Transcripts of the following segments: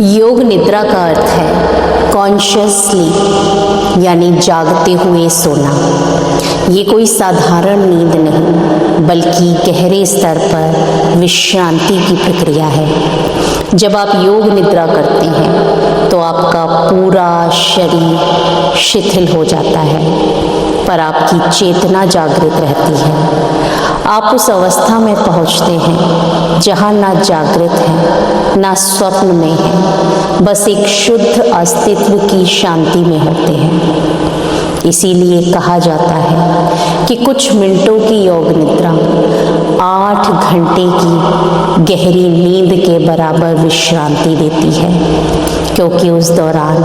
योग निद्रा का अर्थ है कॉन्शियसली यानी जागते हुए सोना। ये कोई साधारण नींद नहीं बल्कि गहरे स्तर पर विश्रांति की प्रक्रिया है। जब आप योग निद्रा करते हैं तो आपका पूरा शरीर शिथिल हो जाता है पर आपकी चेतना जागृत रहती है। आप उस अवस्था में पहुंचते हैं जहां ना जागृत है ना स्वप्न में है, बस एक शुद्ध अस्तित्व की शांति में होते हैं। इसीलिए कहा जाता है कि कुछ मिनटों की योग निद्रा 8 घंटे की गहरी नींद के बराबर विश्रांति देती है, क्योंकि उस दौरान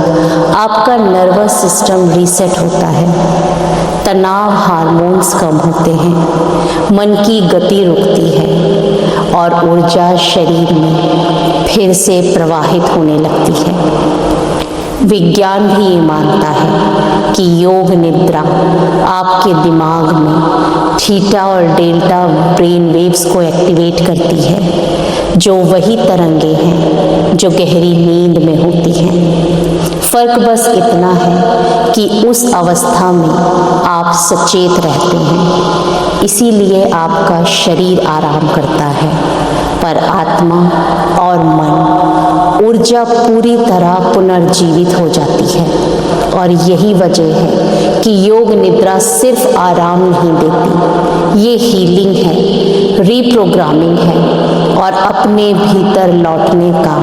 आपका नर्वस सिस्टम रीसेट होता है, तनाव हार्मोन्स कम होते हैं, मन की गति रुकती है और ऊर्जा शरीर में फिर से प्रवाहित होने लगती है। विज्ञान भी ये मानता है कि योग निद्रा आपके दिमाग में थीटा और डेल्टा ब्रेन वेव्स को एक्टिवेट करती है, जो वही तरंगे हैं जो गहरी नींद में होती हैं। फर्क बस इतना है कि उस अवस्था में आप सचेत रहते हैं, इसीलिए आपका शरीर आराम करता है पर आत्मा और मन ऊर्जा पूरी तरह पुनर्जीवित हो जाती है। और यही वजह है कि योग निद्रा सिर्फ आराम नहीं देती, ये हीलिंग है, रीप्रोग्रामिंग है और अपने भीतर लौटने का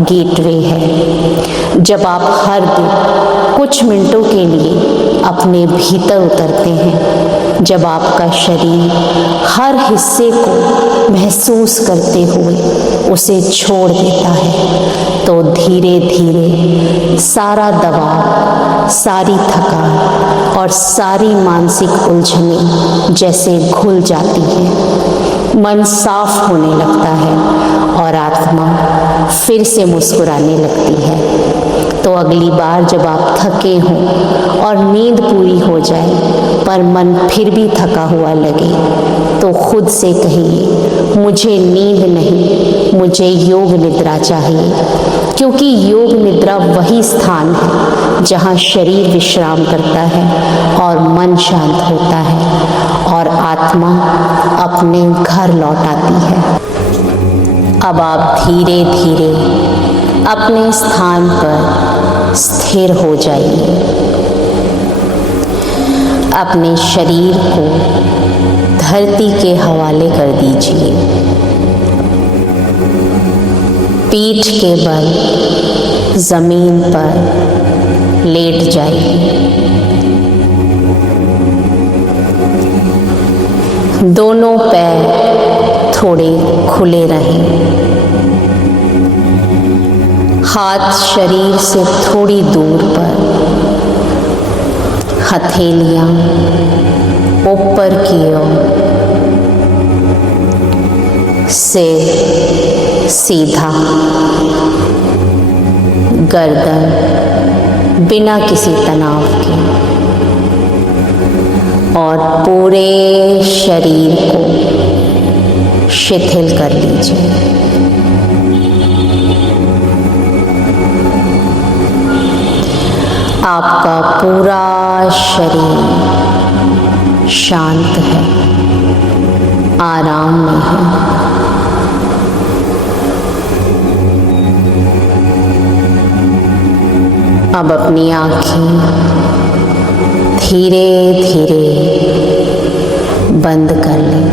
गेटवे है। जब आप हर दिन कुछ मिनटों के लिए अपने भीतर उतरते हैं, जब आपका शरीर हर हिस्से को महसूस करते हुए उसे छोड़ देता है, तो धीरे धीरे सारा दबाव, सारी थकान और सारी मानसिक उलझनें जैसे घुल जाती हैं। मन साफ होने लगता है और आत्मा फिर से मुस्कुराने लगती है। तो अगली बार जब आप थके हों और नींद पूरी हो जाए पर मन फिर भी थका हुआ लगे, तो खुद से कहिए, मुझे नींद नहीं, मुझे योग निद्रा चाहिए। क्योंकि योग निद्रा वही स्थान है जहाँ शरीर विश्राम करता है और मन शांत होता है और आत्मा अपने घर लौट आती है। अब आप धीरे धीरे अपने स्थान पर स्थिर हो जाइए। अपने शरीर को धरती के हवाले कर दीजिए। पीठ के बल जमीन पर लेट जाइए। दोनों पैर थोड़े खुले रहें। हाथ शरीर से थोड़ी दूर पर, हथेलियां ऊपर की ओर, सिर सीधा, गर्दन बिना किसी तनाव के और पूरे शरीर को शिथिल कर लीजिए। आपका पूरा शरीर शांत है, आराम में है। अब अपनी आँखें धीरे धीरे बंद कर लें।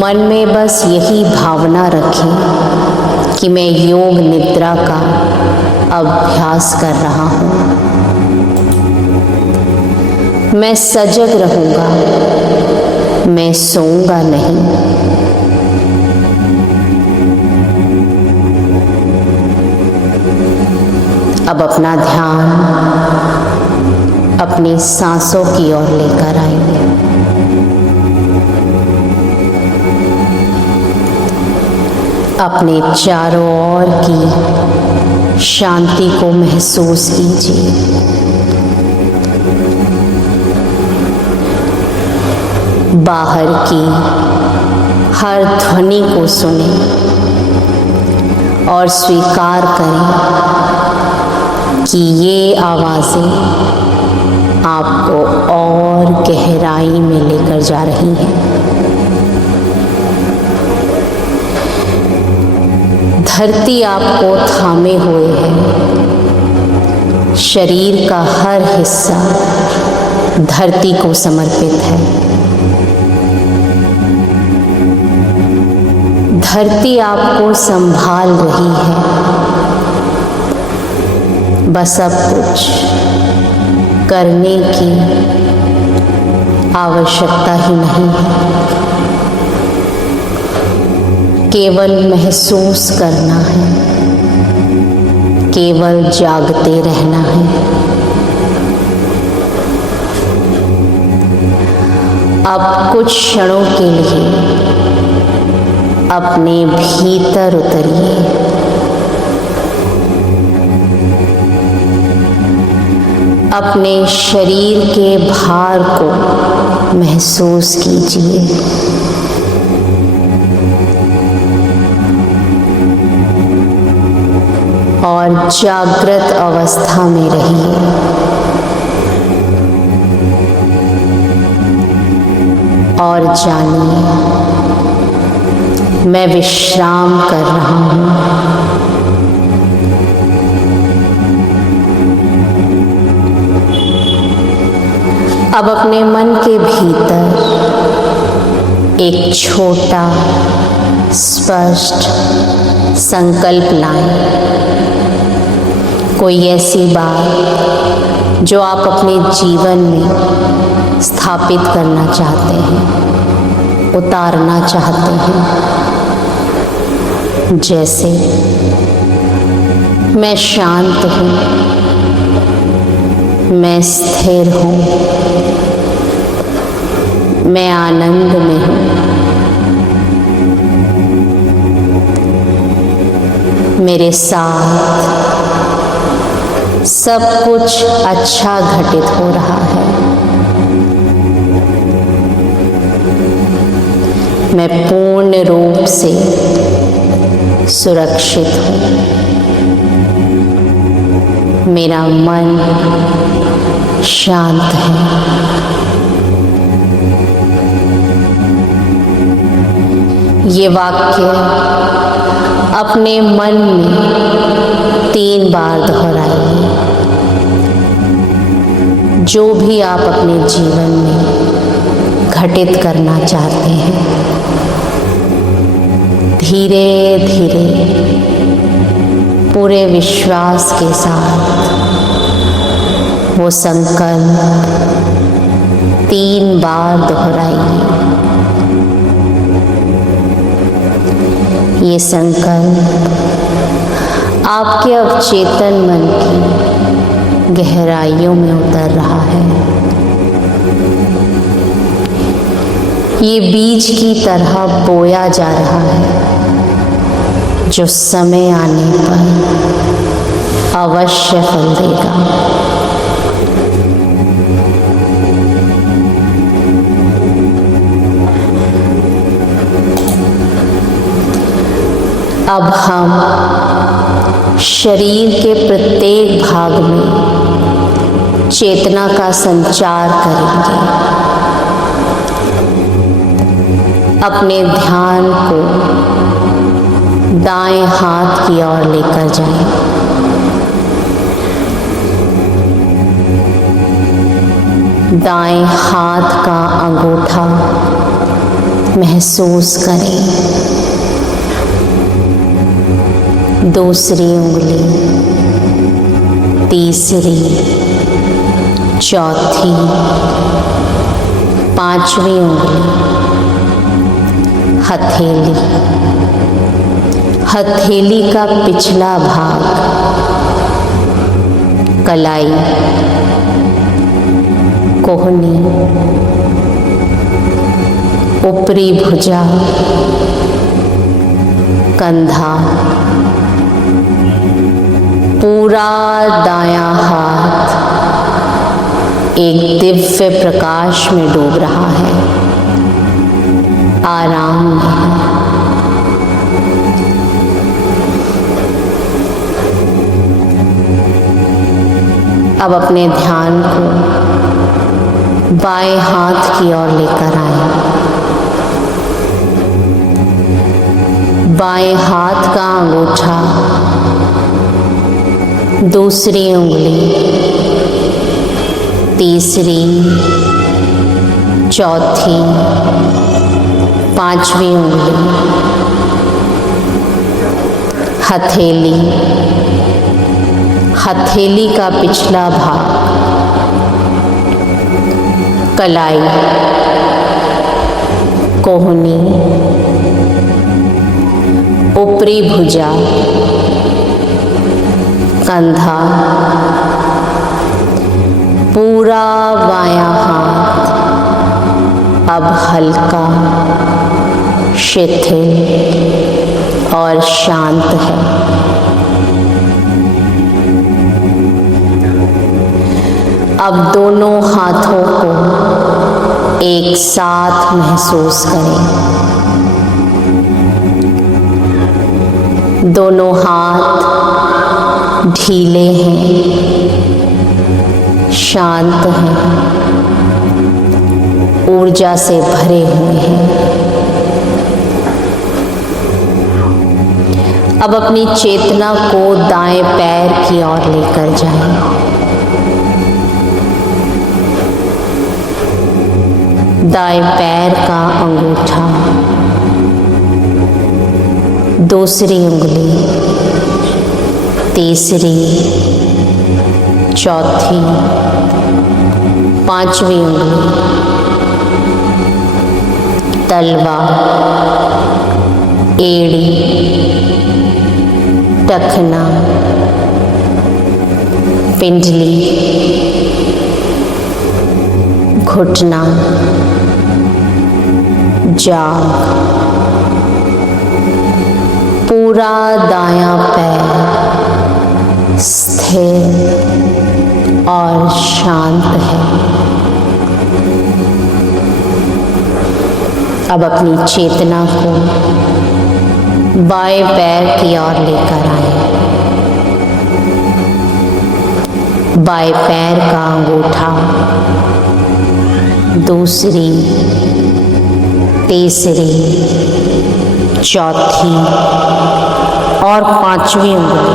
मन में बस यही भावना रखें कि मैं योग निद्रा का अभ्यास कर रहा हूँ। मैं सजग रहूँगा, मैं सोऊंगा नहीं। अब अपना ध्यान अपनी सांसों की ओर लेकर आइए। अपने चारों ओर की शांति को महसूस कीजिए। बाहर की हर ध्वनि को सुने और स्वीकार करें कि ये आवाज़ें आपको और गहराई में लेकर जा रही हैं। धरती आपको थामे हुए है। शरीर का हर हिस्सा धरती को समर्पित है। धरती आपको संभाल रही है। बस अब कुछ करने की आवश्यकता ही नहीं है, केवल महसूस करना है, केवल जागते रहना है। अब कुछ क्षणों के लिए अपने भीतर उतरिए। अपने शरीर के भार को महसूस कीजिए। और जागृत अवस्था में रहिए। और जानिए, मैं विश्राम कर रहा हूँ। अब अपने मन के भीतर एक छोटा स्पष्ट संकल्प लाएं। कोई ऐसी बात जो आप अपने जीवन में स्थापित करना चाहते हैं, उतारना चाहते हैं। जैसे मैं शांत हूँ, मैं स्थिर हूँ, मैं आनंद में हूँ, मेरे साथ सब कुछ अच्छा घटित हो रहा है। मैं पूर्ण रूप से सुरक्षित हूँ। मेरा मन शांत है। ये वाक्य अपने मन में 3 बार दोहराइए। जो भी आप अपने जीवन में घटित करना चाहते हैं, धीरे धीरे पूरे विश्वास के साथ वो संकल्प 3 बार दोहराइए। ये संकल्प आपके अवचेतन मन की गहराइयों में उतर रहा है। ये बीज की तरह बोया जा रहा है, जो समय आने पर अवश्य फल देगा। अब हम शरीर के प्रत्येक भाग में चेतना का संचार करेंगे। अपने ध्यान को दाएं हाथ की ओर लेकर जाएं। दाएं हाथ का अंगूठा महसूस करें। दूसरी उंगली, तीसरी, चौथी, 5वीं उंगली, हथेली, हथेली का पिछला भाग, कलाई, कोहनी, ऊपरी भुजा, कंधा, पूरा दायां हाथ एक दिव्य प्रकाश में डूब रहा है। आराम में है। अब अपने ध्यान को बाएं हाथ की ओर लेकर आएं। बाएं हाथ का अंगूठा, दूसरी उंगली, तीसरी, चौथी, पांचवी उंगली, हथेली, हथेली का पिछला भाग, कलाई, कोहनी, ऊपरी भुजा, कंधा, पूरा बायां हाथ अब हल्का, शिथिल और शांत है। अब दोनों हाथों को एक साथ महसूस करें। दोनों हाथ ढीले हैं, शांत हैं, ऊर्जा से भरे हुए हैं। अब अपनी चेतना को दाएं पैर की ओर लेकर जाएं। दाएं पैर का अंगूठा, दूसरी उंगली, तीसरी, चौथी, पांचवी उंगली, तलवा, एड़ी, टखना, पिंडली, घुटना, जांघ, पूरा दायां पैर स्थिर और शांत है। अब अपनी चेतना को बाएं पैर की ओर लेकर आए। बाएं पैर का अंगूठा, दूसरी, तीसरी, चौथी और पांचवी उंगली,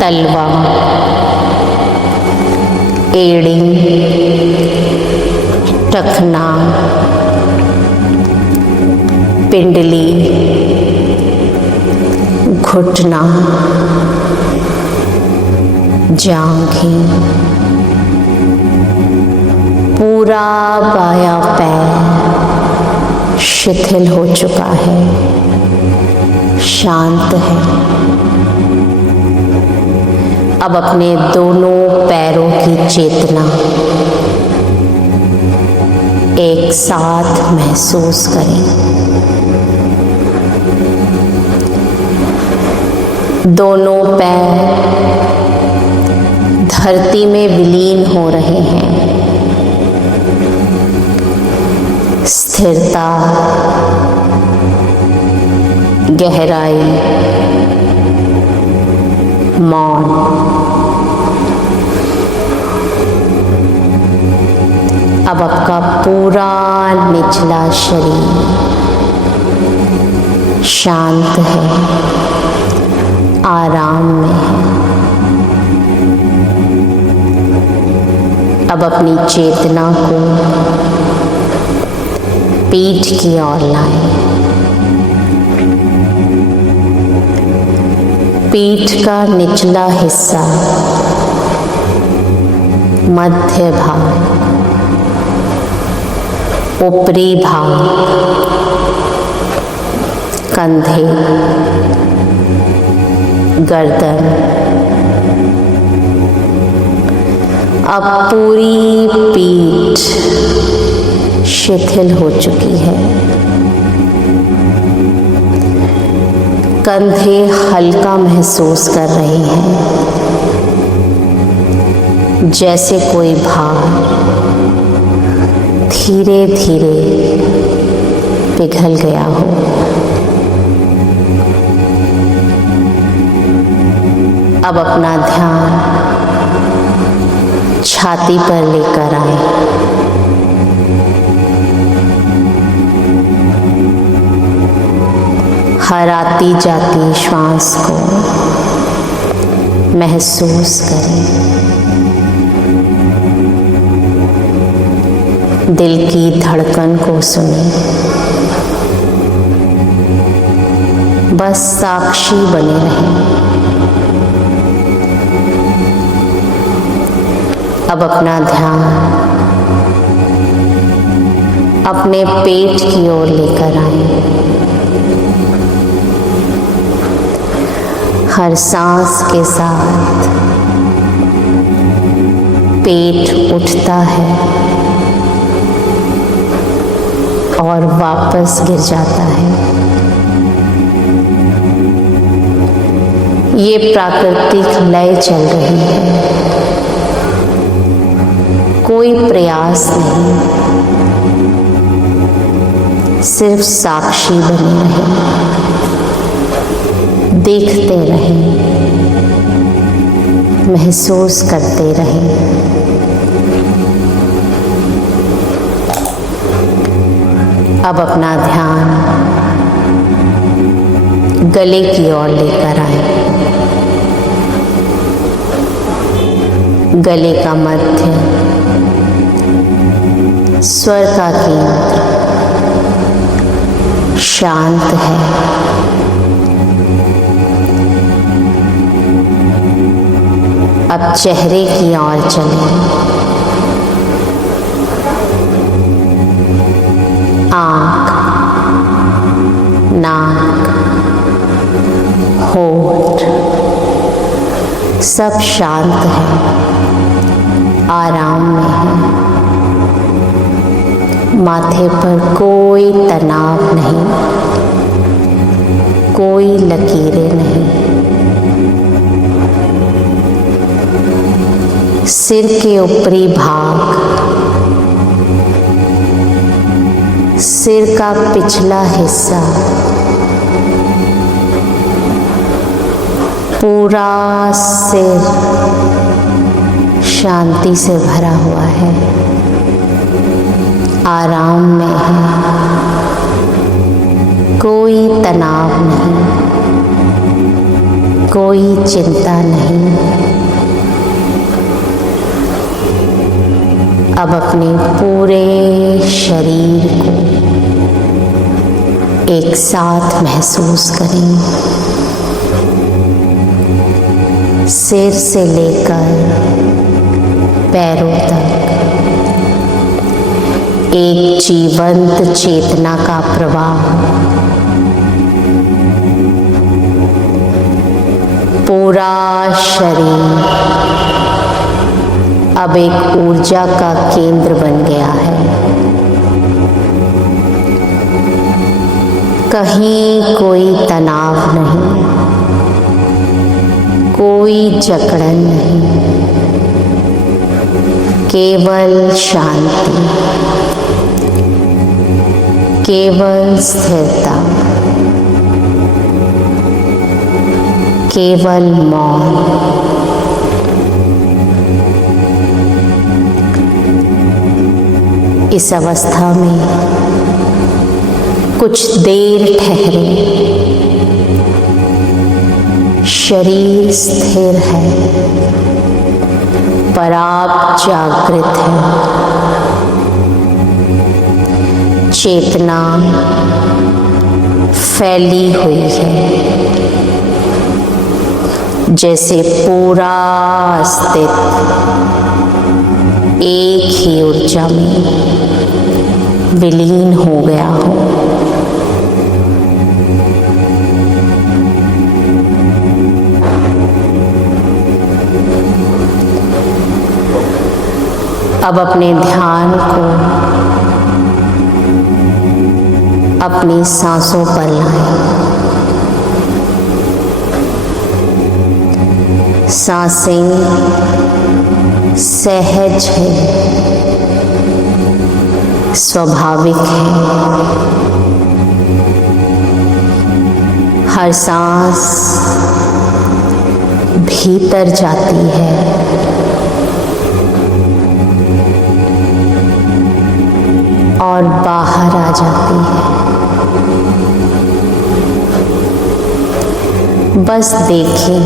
तलवा, एड़ी, टखना, पिंडली, घुटना, जांघें, पूरा बायां पैर शिथिल हो चुका है, शांत है। अब अपने दोनों पैरों की चेतना एक साथ महसूस करें। दोनों पैर धरती में विलीन हो रहे हैं। स्थिरता, गहराई, मौन। अब आपका पूरा निचला शरीर शांत है, आराम में है। अब अपनी चेतना को पीठ की ओर लाएं। पीठ का निचला हिस्सा, मध्य भाग, ऊपरी भाग, कंधे, गर्दन। अब पूरी पीठ शिथिल हो चुकी है। कंधे हल्का महसूस कर रहे हैं, जैसे कोई भार धीरे धीरे पिघल गया हो। अब अपना ध्यान छाती पर लेकर आए। हर आती जाती श्वास को महसूस करें। दिल की धड़कन को सुनें। बस साक्षी बने रहें। अब अपना ध्यान अपने पेट की ओर लेकर आएं। हर सांस के साथ पेट उठता है और वापस गिर जाता है। ये प्राकृतिक लय चल रही है। कोई प्रयास नहीं, सिर्फ साक्षी बने रहें, देखते रहें, महसूस करते रहें। अब अपना ध्यान गले की ओर लेकर आए। गले का मध्य स्वर का केंद्र शांत है। अब चेहरे की ओर चलें। आँख, नाक, होठ सब शांत है, आराम में है। माथे पर कोई तनाव नहीं, कोई लकीरें नहीं। सिर के ऊपरी भाग, सिर का पिछला हिस्सा पूरा सिर शांति से भरा हुआ है, आराम में है। कोई तनाव नहीं, कोई चिंता नहीं। अब अपने पूरे शरीर को एक साथ महसूस करें। सिर से लेकर पैरों तक एक जीवंत चेतना का प्रवाह पूरा शरीर अब एक ऊर्जा का केंद्र बन गया है। कहीं कोई तनाव नहीं, कोई जकड़न नहीं, केवल शांति, केवल स्थिरता, केवल मौन। इस अवस्था में कुछ देर ठहरे। शरीर स्थिर है पर आप जागृत हैं। चेतना फैली हुई है, जैसे पूरा अस्तित्व एक ही ऊर्जा में विलीन हो गया हो। अब अपने ध्यान को अपनी सांसों पर लाएं। सांसें सहज है, स्वाभाविक है। हर सांस भीतर जाती है और बाहर आ जाती है। बस देखें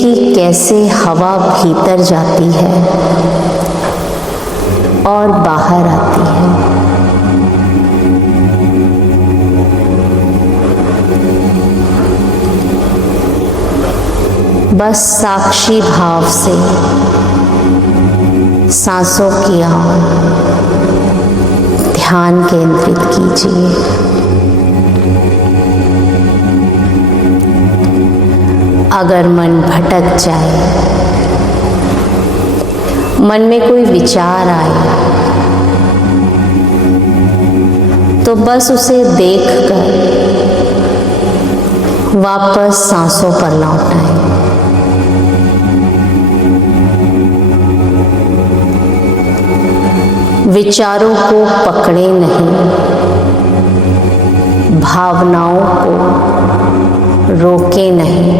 कि कैसे हवा भीतर जाती है और बाहर आती है। बस साक्षी भाव से सांसों की ओर ध्यान केंद्रित कीजिए। अगर मन भटक जाए, मन में कोई विचार आए, तो बस उसे देखकर वापस सांसों पर लौट आए। विचारों को पकड़े नहीं, भावनाओं को रोके नहीं,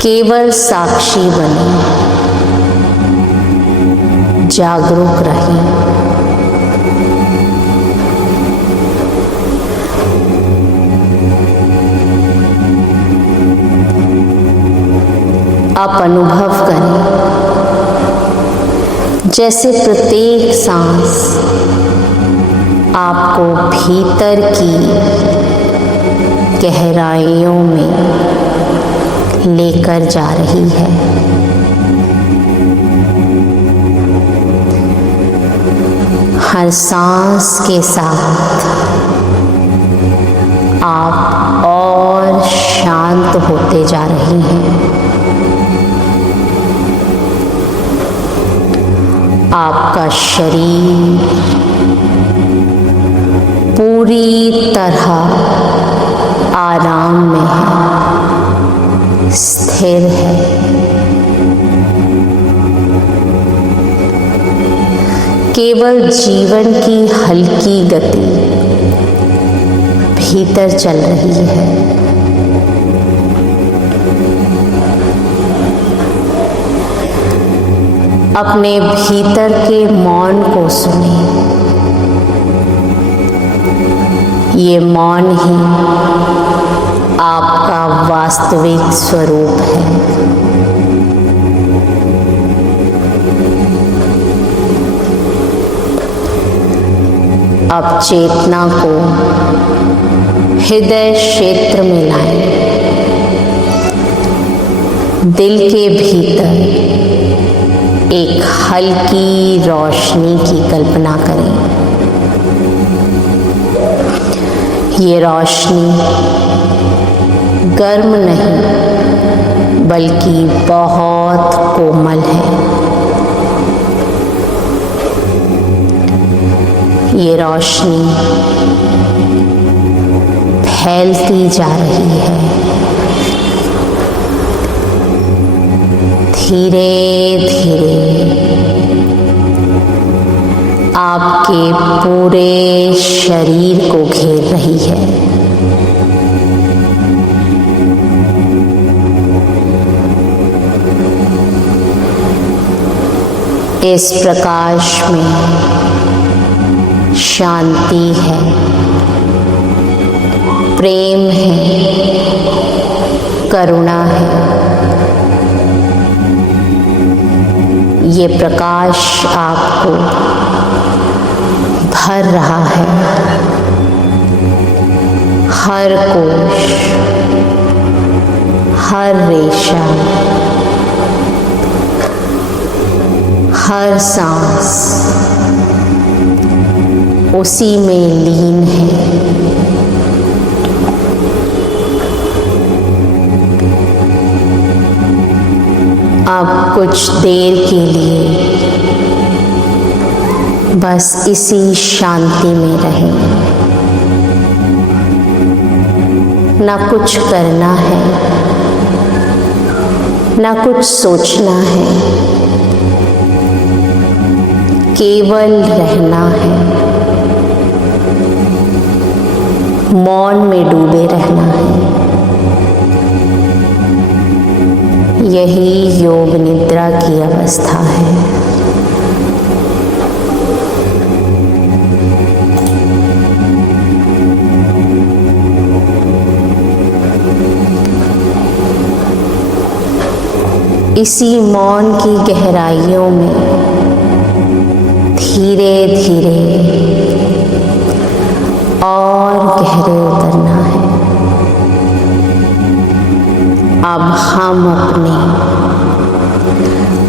केवल साक्षी बने, जागरूक रहें। आप अनुभव करें जैसे प्रत्येक सांस आपको भीतर की गहराइयों में लेकर जा रही है। हर सांस के साथ आप और शांत होते जा रही हैं। आपका शरीर पूरी तरह आराम में है, स्थिर है। केवल जीवन की हल्की गति भीतर चल रही है। अपने भीतर के मौन को सुने। ये मौन ही आपका वास्तविक स्वरूप है। अब चेतना को हृदय क्षेत्र में लाएं। दिल के भीतर एक हल्की रोशनी की कल्पना करें। ये रोशनी गर्म नहीं बल्कि बहुत कोमल है। ये रोशनी फैलती जा रही है। धीरे धीरे आपके पूरे शरीर को घेर रही है। इस प्रकाश में शांति है, प्रेम है, करुणा है। ये प्रकाश आपको भर रहा है। हर कोश, हर रेशा, हर सांस उसी में लीन है। अब कुछ देर के लिए बस इसी शांति में रहें। ना कुछ करना है, ना कुछ सोचना है, केवल रहना है, मौन में डूबे रहना है। यही योग निद्रा की अवस्था है। इसी मौन की गहराइयों में धीरे धीरे और गहरे उतरना है। अब हम अपने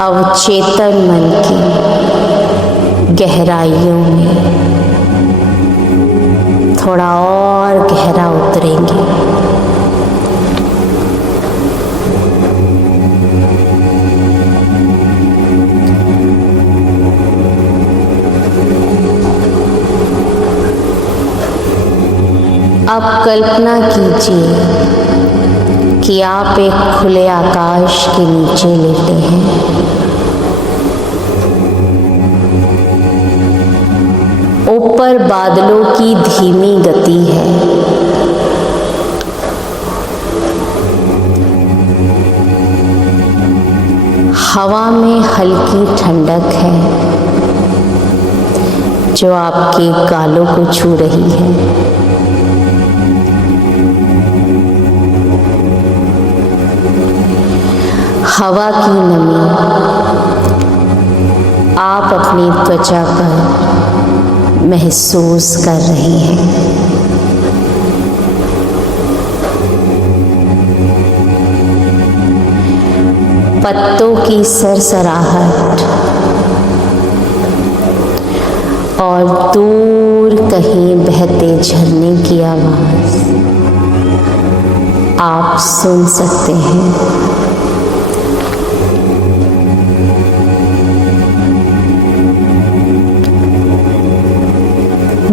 अवचेतन मन की गहराइयों में थोड़ा और गहरा उतरेंगे। अब कल्पना कीजिए कि आप एक खुले आकाश के नीचे लेटे हैं। ऊपर बादलों की धीमी गति है। हवा में हल्की ठंडक है जो आपके गालों को छू रही है। हवा की नमी आप अपनी त्वचा पर महसूस कर रहे हैं। पत्तों की सरसराहट और दूर कहीं बहते झरने की आवाज आप सुन सकते हैं।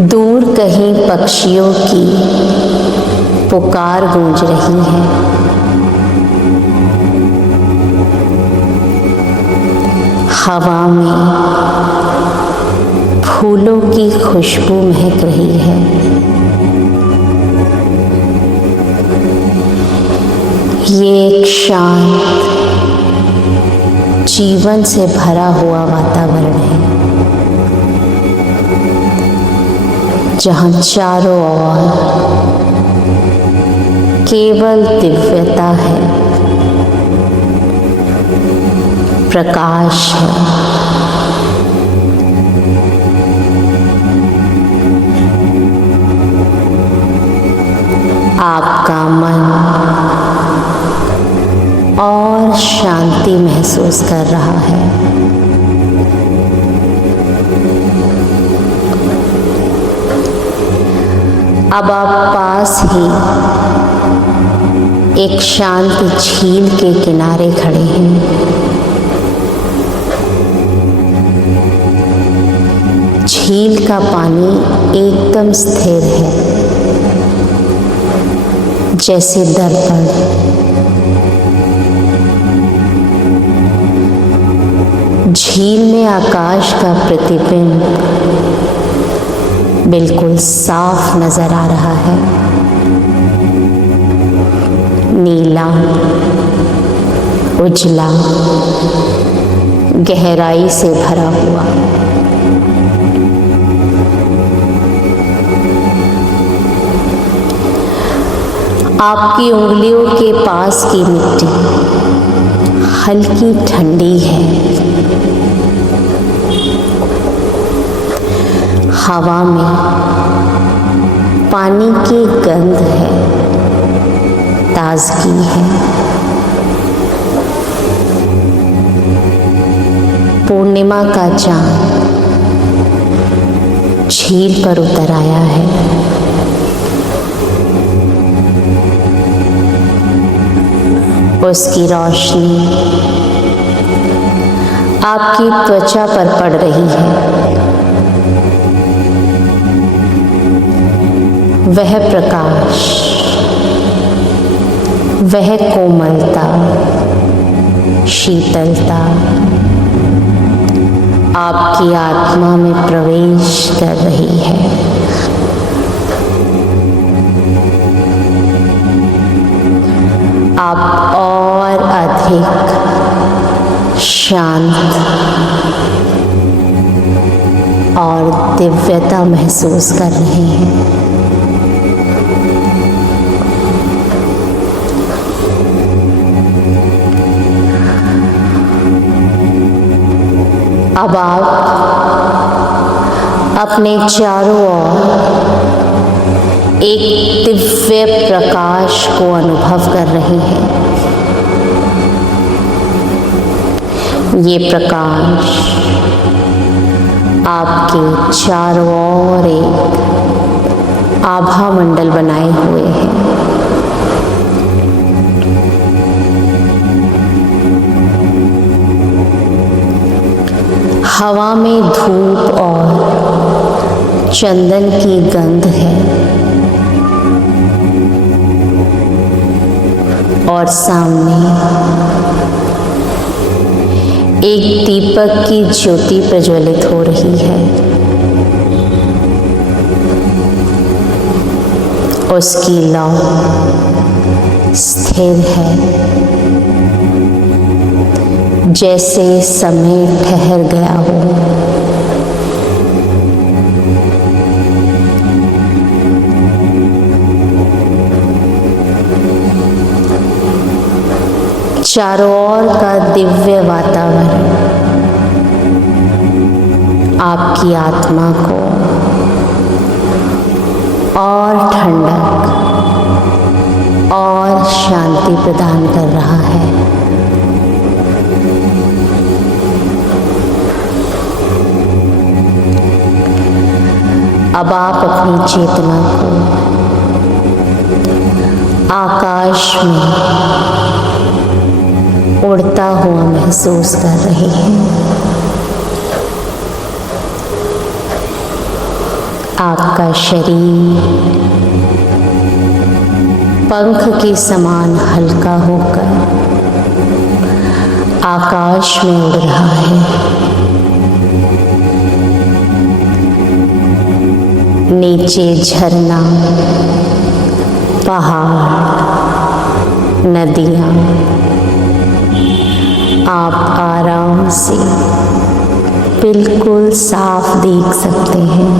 दूर कहीं पक्षियों की पुकार गूंज रही है। हवा में फूलों की खुशबू महक रही है। ये एक शांत, जीवन से भरा हुआ वातावरण है जहाँ चारों ओर केवल दिव्यता है, प्रकाश है। आपका मन और शांति महसूस कर रहा है। अब आप पास ही एक शांत झील के किनारे खड़े हैं। झील का पानी एकदम स्थिर है, जैसे दर्पण। झील में आकाश का प्रतिबिंब बिल्कुल साफ नजर आ रहा है, नीला, उजला, गहराई से भरा हुआ। आपकी उंगलियों के पास की मिट्टी हल्की ठंडी है। हवा में पानी की गंध है, ताजगी है। पूर्णिमा का चांद झील पर उतर आया है। उसकी रोशनी आपकी त्वचा पर पड़ रही है। वह प्रकाश, वह कोमलता शीतलता आपकी आत्मा में प्रवेश कर रही है। आप और अधिक शांत और दिव्यता महसूस कर रहे हैं। अब आप अपने चारों ओर एक दिव्य प्रकाश को अनुभव कर रहे हैं। ये प्रकाश आपके चारों ओर एक आभा मंडल बनाए हुए हैं। हवा में धूप और चंदन की गंध है और सामने एक दीपक की ज्योति प्रज्वलित हो रही है। उसकी लौ स्थिर है, जैसे समय ठहर गया हो। चारों ओर का दिव्य वातावरण आपकी आत्मा को और ठंडक और शांति प्रदान कर रहा है। अब आप अपनी चेतना को आकाश में उड़ता हुआ महसूस कर रहे हैं। आपका शरीर पंख के समान हल्का होकर आकाश में उड़ रहा है। नीचे झरना, पहाड़, नदियाँ आप आराम से बिल्कुल साफ देख सकते हैं।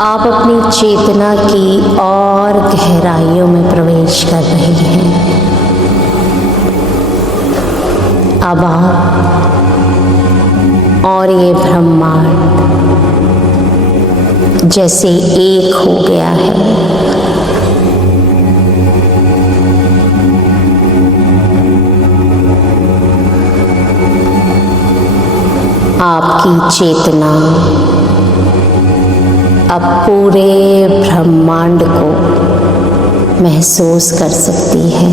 आप अपनी चेतना की और गहराइयों में प्रवेश कर रहे हैं। अब आप और ये ब्रह्मांड जैसे एक हो गया है। आपकी चेतना अब पूरे ब्रह्मांड को महसूस कर सकती है।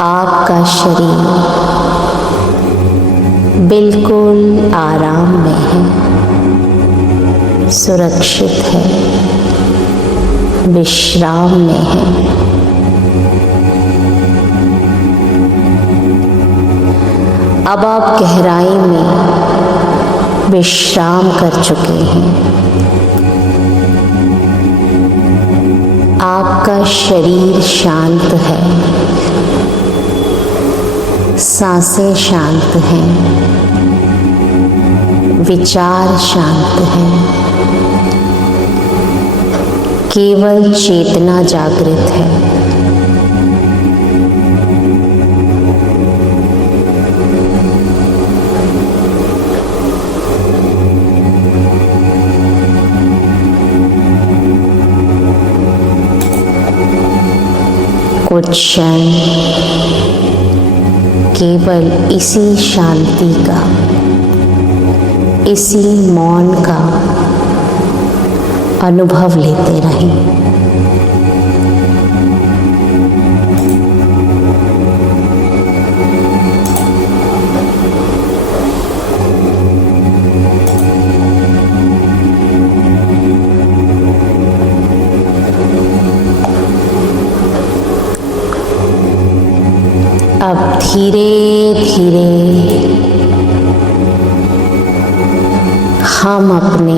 आपका शरीर बिल्कुल आराम में है, सुरक्षित है, विश्राम में है। अब आप गहराई में विश्राम कर चुके हैं। आपका शरीर शांत है, सांसें शांत हैं, विचार शांत हैं, केवल चेतना जागृत है। कुछ क्षण केवल इसी शांति का, इसी मौन का अनुभव लेते रहें। धीरे धीरे हम अपने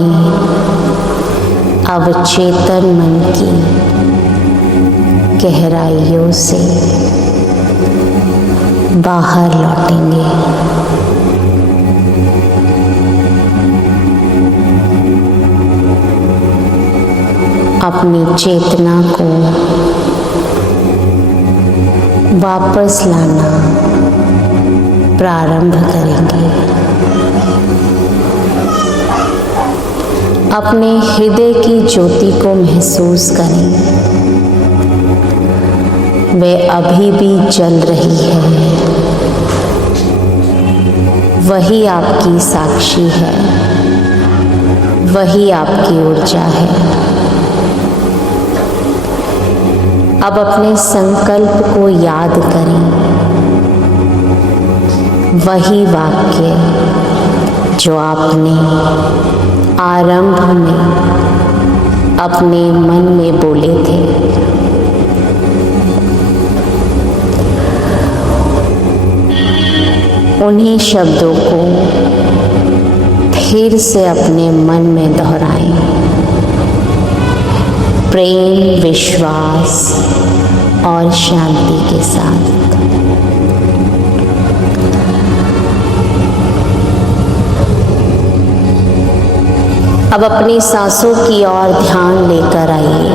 अवचेतन मन की गहराइयों से बाहर लौटेंगे। अपनी चेतना को वापस लाना प्रारंभ करेंगे। अपने हृदय की ज्योति को महसूस करें, वह अभी भी जल रही है। वही आपकी साक्षी है, वही आपकी ऊर्जा है। अब अपने संकल्प को याद करें, वही वाक्य जो आपने आरंभ में अपने मन में बोले थे। उन्हीं शब्दों को फिर से अपने मन में दोहराएं, प्रेम, विश्वास और शांति के साथ। अब अपनी सांसों की ओर ध्यान लेकर आइए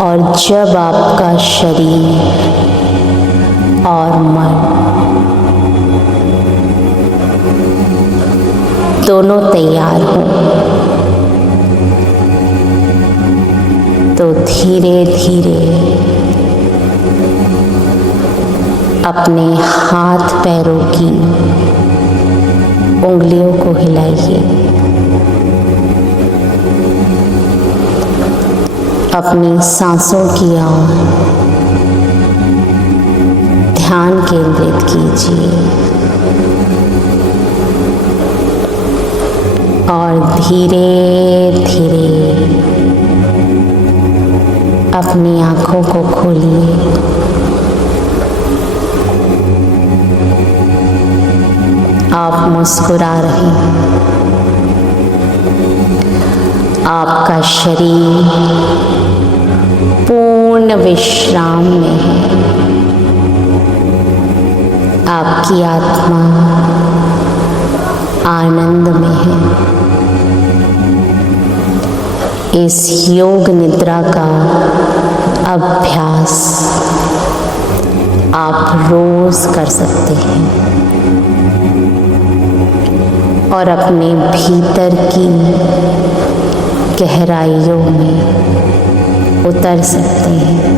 और जब आपका शरीर और मन दोनों तैयार हों तो धीरे धीरे अपने हाथ पैरों की उंगलियों को हिलाइए। अपनी सांसों की ओर ध्यान केंद्रित कीजिए और धीरे धीरे अपनी आंखों को खोलिए। आप मुस्कुरा रहे हैं। आपका शरीर पूर्ण विश्राम में है। आपकी आत्मा आनंद में है। इस योग निद्रा का अभ्यास आप रोज कर सकते हैं और अपने भीतर की गहराइयों में उतर सकते हैं।